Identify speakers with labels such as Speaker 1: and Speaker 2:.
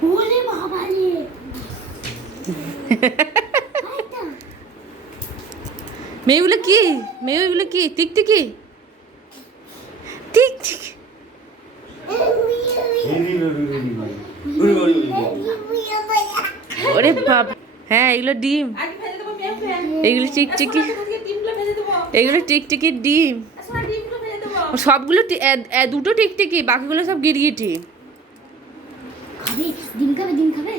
Speaker 1: Holy Mama! মেয়েগুলো কি? মেয়েগুলো কি? টিকটিকি টিকটিক ওরে বাবা। হ্যাঁ এগুলো ডিম। এগুলো টিকটিকি এগুলো টিকটিকির ডিম। সবগুলো দুটো টিকটিকি বাকিগুলো সব গিরগিটি।
Speaker 2: খাবে? ডিম খাবে? ডিম খাবে?